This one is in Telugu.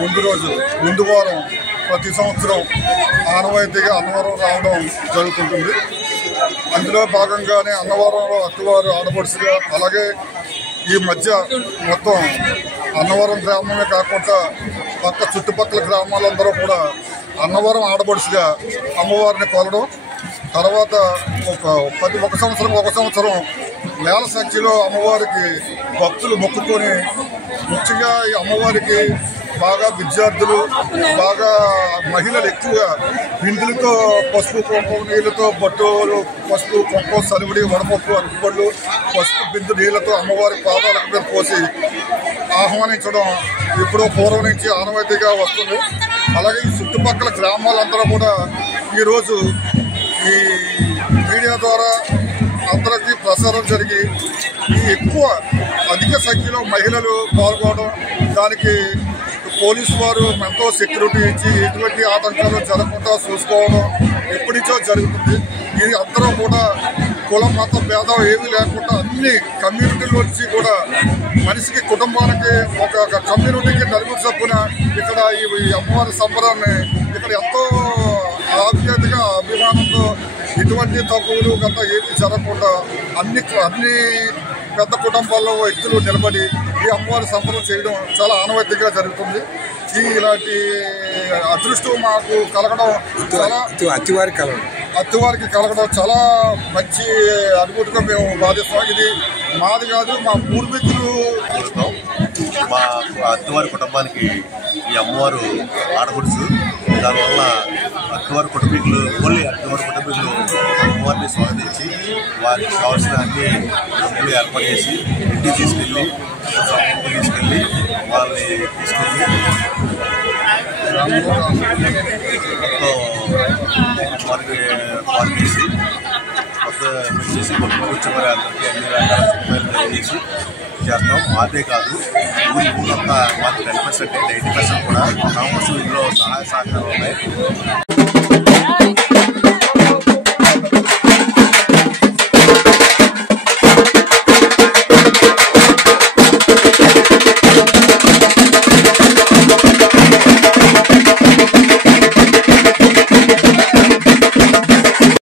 ముందు వారం ప్రతి సంవత్సరం ఆనవాయితీగా అన్నవరం రావడం జరుగుతుంటుంది. అందులో భాగంగానే అన్నవరంలో అత్తవారు ఆడపడుచుగా, అలాగే ఈ మధ్య మొత్తం అన్నవరం గ్రామమే కాకుండా పక్క చుట్టుపక్కల గ్రామాలందరూ కూడా అన్నవరం ఆడపడుచుగా అమ్మవారిని కొలడం, తర్వాత ఒక సంవత్సరం వేల సంఖ్యలో అమ్మవారికి భక్తులు మొక్కుకొని, ముఖ్యంగా ఈ అమ్మవారికి బాగా విద్యార్థులు, బాగా మహిళలు ఎక్కువగా బిందులతో పసుపు కుంకుమ నీళ్ళతో బొట్టులు, పసుపు కుంకుమ సలివిడి, వడపప్పు, అరటిపళ్ళు, పసుపు బిందు నీళ్లతో అమ్మవారి పాదాల మీద పోసి ఆహ్వానించడం ఎప్పుడో పూర్వం నుంచి ఆనవాయితీగా వస్తుంది. అలాగే ఈ చుట్టుపక్కల గ్రామాలందరూ కూడా ఈరోజు ఈ మీడియా ద్వారా అందరికీ ప్రసారం జరిగి ఈ అధిక సంఖ్యలో మహిళలు పాల్గొనడం, దానికి పోలీసు వారు ఎంతో సెక్యూరిటీ ఇచ్చి ఎటువంటి ఆటంకాలు జరగకుండా చూసుకోవడం ఎప్పటి నుంచో జరుగుతుంది. ఇది అందరూ కూడా కుల మత భేదం ఏమీ లేకుండా అన్ని కమ్యూనిటీల నుంచి కూడా మనిషికి కుటుంబానికి ఒక కమ్యూనిటీకి నలుగురు చొప్పున ఇక్కడ ఈ అమ్మవారి సంబరాన్ని ఇక్కడ ఎంతో ఆప్యాయతగా అభిమానంతో ఎటువంటి తక్కువలు గత ఏమీ జరగకుండా అన్ని పెద్ద కుటుంబాల్లో వ్యక్తులు నిలబడి ఈ అమ్మవారి సంబరం చేయడం చాలా ఆనవాయితీగా జరుగుతుంది. ఇలాంటి అదృష్టం మాకు కలగడం అత్తివారికి కలగడం చాలా మంచి అనుభూతిగా మేము భావిస్తాం. ఇది మాది కాదు, మా పూర్వీకులు. మా అత్తివారి కుటుంబానికి ఈ అమ్మవారు ఆడపడుచు. దానివల్ల అత్తివారి కుటుంబీకులు అమ్మవారిని స్వాగతించి వారికి కావాల్సిన అన్ని డబ్బులు ఏర్పాటు చేసి ఇంటికి తీసుకెళ్ళి వాళ్ళని తీసుకెళ్ళి వారికి పాలు చేసి చేసి కూర్చో మరి అందరికీ అన్ని రకాల సదుపాయాలు చేసి చేస్తాం. మాదే కాదు, ఊళ్ళంతా మాకు 10%, 90% కూడా గ్రామస్తులు ఇందులో సహాయ సహకారాలు ఉన్నాయి.